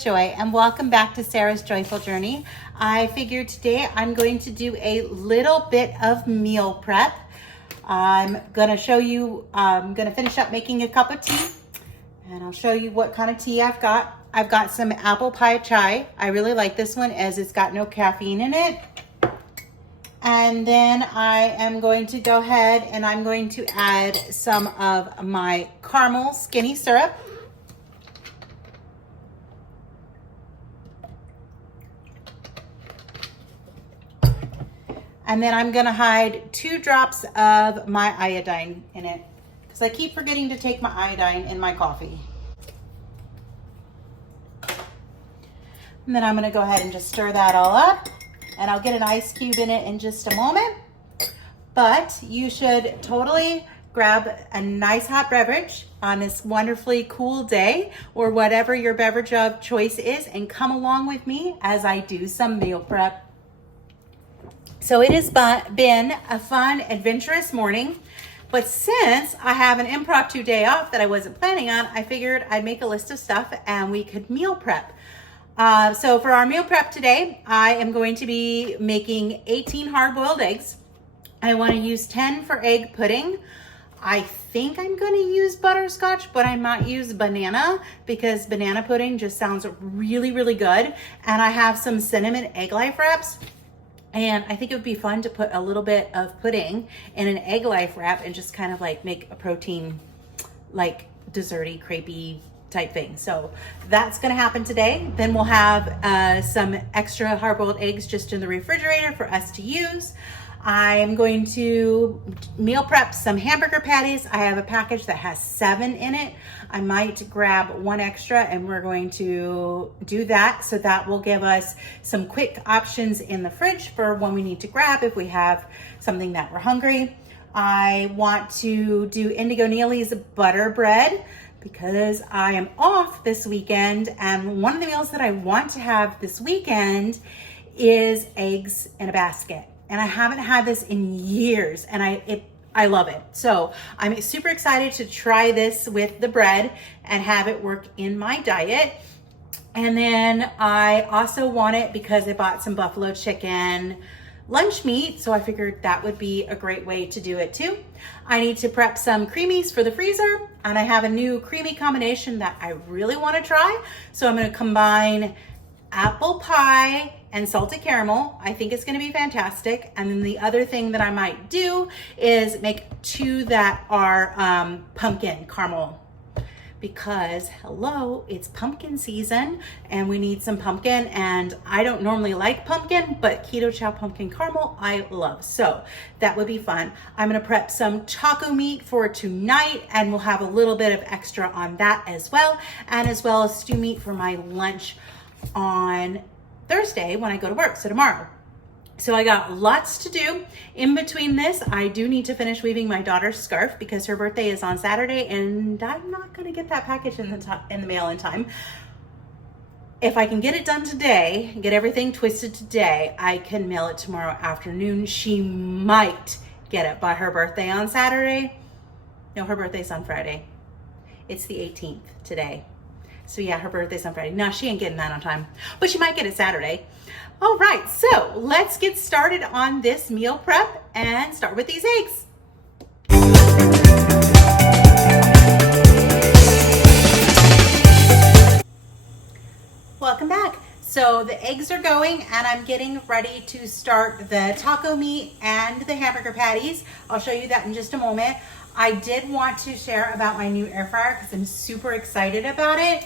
Joy and welcome back to Sarah's Joyful Journey. I figured today I'm going to do a little bit of meal prep. I'm gonna show you, I'm gonna finish up making a cup of tea and I'll show you what kind of tea I've got. I've got some apple pie chai. I really like this one as it's got no caffeine in it. And then I am going to go ahead and I'm going to add some of my caramel skinny syrup. And then I'm gonna hide 2 drops of my iodine in it because I keep forgetting to take my iodine in my coffee. And then I'm gonna go ahead and just stir that all up and I'll get an ice cube in it in just a moment. But you should totally grab a nice hot beverage on this wonderfully cool day or whatever your beverage of choice is and come along with me as I do some meal prep. So it has been a fun, adventurous morning, but since I have an impromptu day off that I wasn't planning on, I figured I'd make a list of stuff and we could meal prep. So for our meal prep today, I am going to be making 18 hard-boiled eggs. I want to use 10 for egg pudding. I think I'm going to use butterscotch, but I might use banana because banana pudding just sounds really, really good. And I have some cinnamon egg life wraps. And I think it would be fun to put a little bit of pudding in an egg life wrap and just kind of like make a protein, like desserty, crepey type thing. So that's gonna happen today. Then we'll have some extra hard-boiled eggs just in the refrigerator for us to use. I'm going to meal prep some hamburger patties. I have a package that has 7 in it. I might grab 1 extra and we're going to do that. So that will give us some quick options in the fridge for when we need to grab if we have something that we're hungry. I want to do Indigo Neely's butter bread because I am off this weekend. And one of the meals that I want to have this weekend is eggs in a basket. And I haven't had this in years and I love it. So I'm super excited to try this with the bread and have it work in my diet. And then I also want it because I bought some buffalo chicken lunch meat. So I figured that would be a great way to do it too. I need to prep some creamies for the freezer and I have a new creamy combination that I really want to try. So I'm going to combine apple pie and salted caramel. I think it's gonna be fantastic. And then the other thing that I might do is make 2 that are pumpkin caramel because hello, it's pumpkin season and we need some pumpkin and I don't normally like pumpkin, but keto chow pumpkin caramel I love. So that would be fun. I'm gonna prep some taco meat for tonight and we'll have a little bit of extra on that as well as stew meat for my lunch on Thursday when I go to work, so tomorrow. So I got lots to do. In between this, I do need to finish weaving my daughter's scarf because her birthday is on Saturday and I'm not gonna get that package in the mail in time. If I can get it done today, get everything twisted today, I can mail it tomorrow afternoon. She might get it by her birthday on Saturday. No, her birthday's on Friday. It's the 18th today. So yeah, her birthday's on Friday. No, she ain't getting that on time, but she might get it Saturday. All right, so let's get started on this meal prep and start with these eggs. Welcome back. So the eggs are going and I'm getting ready to start the taco meat and the hamburger patties. I'll show you that in just a moment. I did want to share about my new air fryer because I'm super excited about it.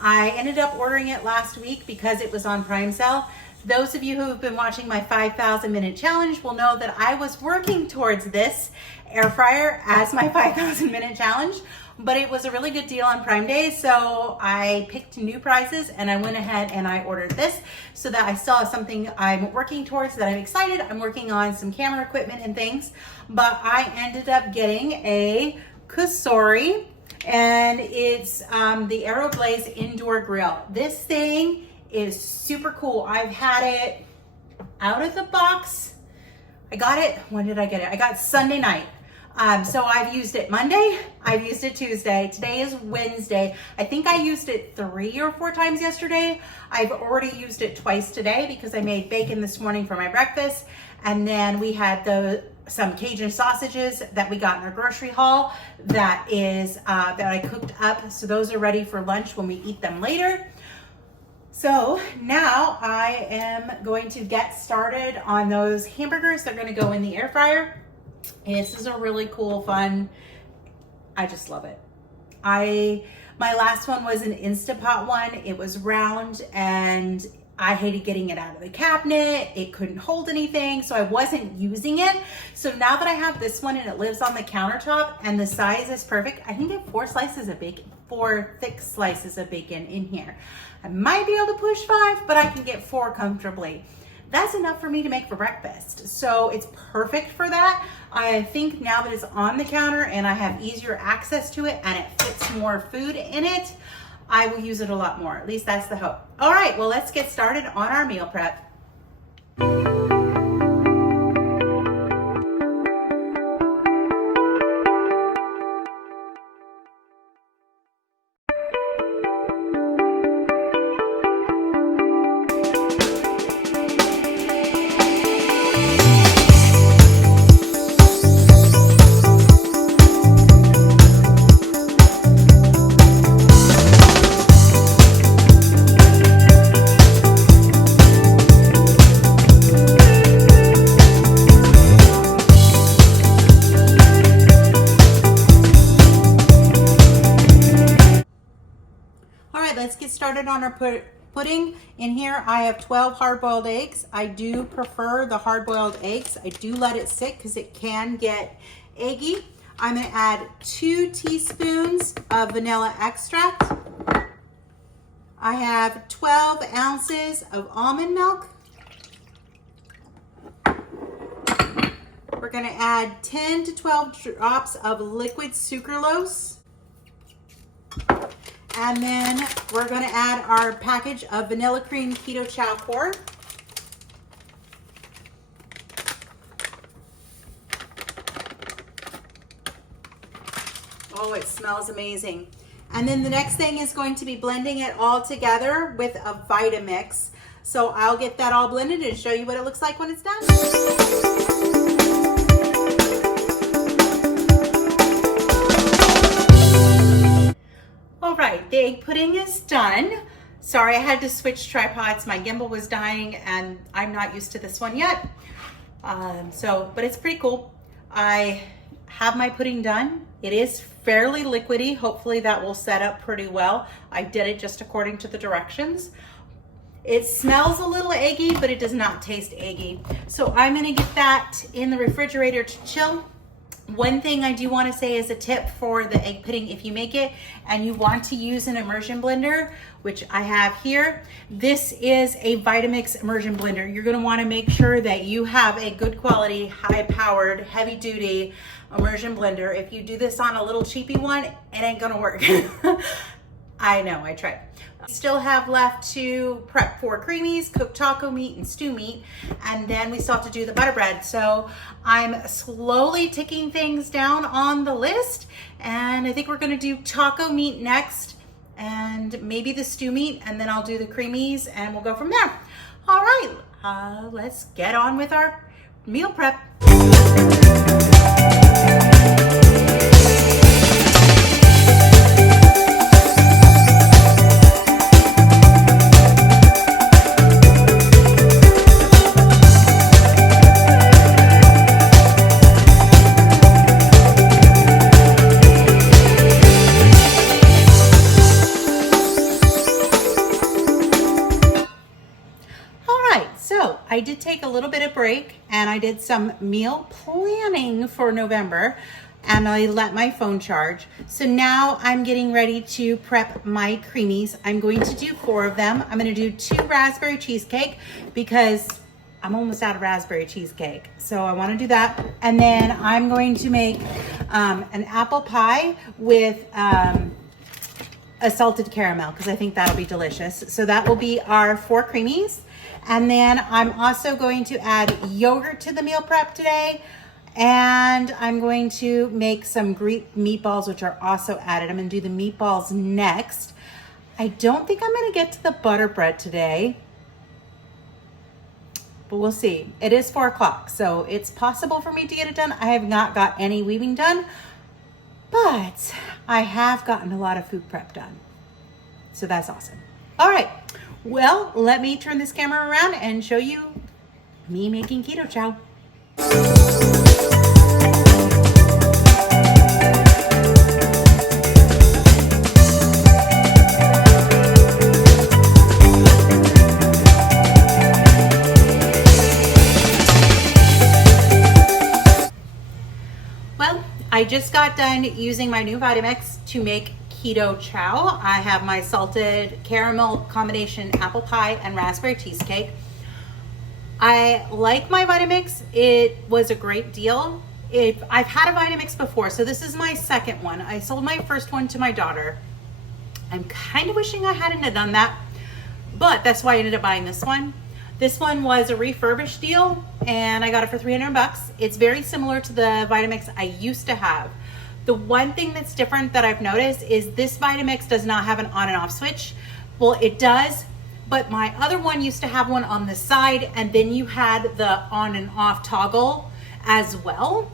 I ended up ordering it last week because it was on Prime sale. Those of you who have been watching my 5,000 minute challenge will know that I was working towards this air fryer as my 5,000 minute challenge, but it was a really good deal on Prime Day. So I picked new prices and I went ahead and I ordered this so that I still have something I'm working towards that I'm excited. I'm working on some camera equipment and things, but I ended up getting a Kusori and it's the AeroBlaze indoor grill. This thing is super cool. I've had it out of the box. I got it, when did I get it? I got Sunday night. So I've used it Monday, I've used it Tuesday, today is Wednesday. I think I used it 3 or 4 times yesterday. I've already used it twice today because I made bacon this morning for my breakfast. And then we had some Cajun sausages that we got in our grocery haul that I cooked up. So those are ready for lunch when we eat them later. So now I am going to get started on those hamburgers. They're going to go in the air fryer. This is a really cool, fun, I just love it. My last one was an Instapot one. It was round and I hated getting it out of the cabinet. It couldn't hold anything, so I wasn't using it. So now that I have this one and it lives on the countertop and the size is perfect, I can get 4 thick slices of bacon in here. I might be able to push 5, but I can get 4 comfortably. That's enough for me to make for breakfast. So it's perfect for that. I think now that it's on the counter and I have easier access to it and it fits more food in it, I will use it a lot more. At least that's the hope. All right, well, let's get started on our meal prep. Let's get started on our pudding. In here I have 12 hard-boiled eggs. I do prefer the hard-boiled eggs. I do let it sit because it can get eggy. I'm going to add 2 teaspoons of vanilla extract. I have 12 ounces of almond milk. We're going to add 10 to 12 drops of liquid sucralose. And then we're going to add our package of vanilla cream keto chow pour. Oh, it smells amazing. And then the next thing is going to be blending it all together with a Vitamix. So I'll get that all blended and show you what it looks like when it's done. The egg pudding is done. Sorry, I had to switch tripods. My gimbal was dying and I'm not used to this one yet. But it's pretty cool. I have my pudding done. It is fairly liquidy. Hopefully that will set up pretty well. I did it just according to the directions. It smells a little eggy, but it does not taste eggy. So I'm gonna get that in the refrigerator to chill. One thing I do want to say as a tip for the egg pudding, if you make it and you want to use an immersion blender, which I have here, this is a Vitamix immersion blender. You're going to want to make sure that you have a good quality, high-powered, heavy-duty immersion blender. If you do this on a little cheapy one, it ain't going to work. I know, I tried. Still have left to prep for creamies, cook taco meat and stew meat, and then we still have to do the butter bread. So I'm slowly ticking things down on the list, and I think we're gonna do taco meat next and maybe the stew meat, and then I'll do the creamies and we'll go from there. All right, let's get on with our meal prep. I did take a little bit of break and I did some meal planning for November and I let my phone charge. So now I'm getting ready to prep my creamies. I'm going to do 4 of them. I'm going to do 2 raspberry cheesecake because I'm almost out of raspberry cheesecake. So I want to do that. And then I'm going to make an apple pie with a salted caramel because I think that'll be delicious. So that will be our 4 creamies. And then I'm also going to add yogurt to the meal prep today. And I'm going to make some Greek meatballs, which are also added. I'm gonna do the meatballs next. I don't think I'm gonna get to the butter bread today, but we'll see. It is 4 o'clock, so it's possible for me to get it done. I have not got any weaving done, but I have gotten a lot of food prep done. So that's awesome. All right, well, let me turn this camera around and show you me making keto chow. Well, I just got done using my new Vitamix to make keto chow. I have my salted caramel combination apple pie and raspberry cheesecake. I like my Vitamix. It was a great deal. I've had a Vitamix before, so this is my second one. I sold my first one to my daughter. I'm kind of wishing I hadn't have done that, but that's why I ended up buying this one. This one was a refurbished deal and I got it for 300 bucks. It's very similar to the Vitamix I used to have. The one thing that's different that I've noticed is this Vitamix does not have an on and off switch. Well, it does, but my other one used to have one on the side and then you had the on and off toggle as well.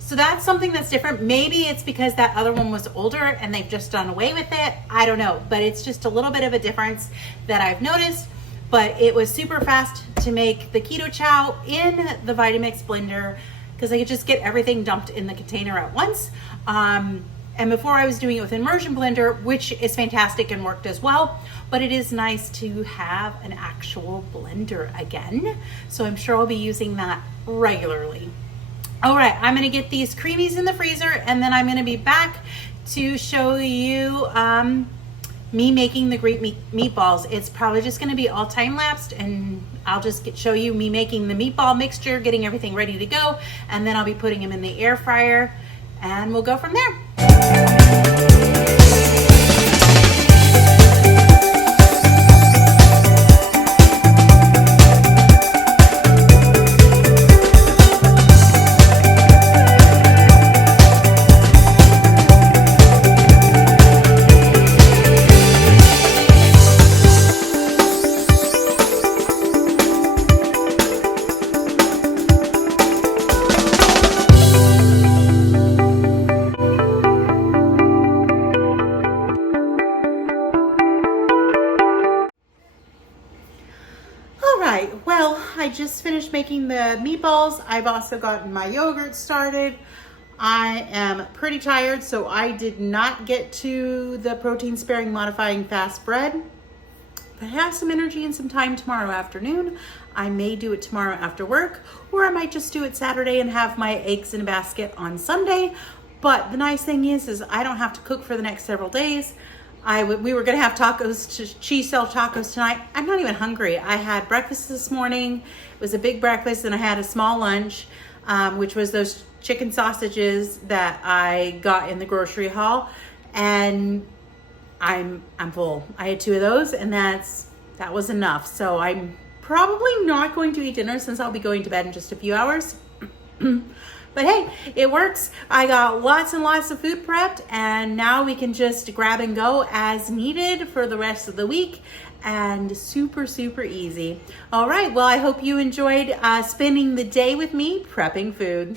So that's something that's different. Maybe it's because that other one was older and they've just done away with it. I don't know, but it's just a little bit of a difference that I've noticed. But it was super fast to make the keto chow in the Vitamix blender because I could just get everything dumped in the container at once. And before I was doing it with immersion blender, which is fantastic and worked as well, but it is nice to have an actual blender again. So I'm sure I'll be using that regularly. All right, I'm gonna get these creamies in the freezer and then I'm gonna be back to show you me making the Greek meatballs. It's probably just gonna be all time lapsed and I'll just show you me making the meatball mixture, getting everything ready to go, and then I'll be putting them in the air fryer and we'll go from there. Well, I just finished making the meatballs. I've also gotten my yogurt started. I am pretty tired, so I did not get to the protein sparing modifying fast bread. But I have some energy and some time tomorrow afternoon. I may do it tomorrow after work, or I might just do it Saturday and have my eggs in a basket on Sunday. But the nice thing is I don't have to cook for the next several days. We were gonna have cheese shell tacos tonight. I'm not even hungry. I had breakfast this morning. It was a big breakfast and I had a small lunch, which was those chicken sausages that I got in the grocery haul. And I'm full. I had 2 of those and that was enough. So I'm probably not going to eat dinner since I'll be going to bed in just a few hours. But hey, it works. I got lots and lots of food prepped and now we can just grab and go as needed for the rest of the week, and super, super easy. All right, well, I hope you enjoyed spending the day with me prepping food.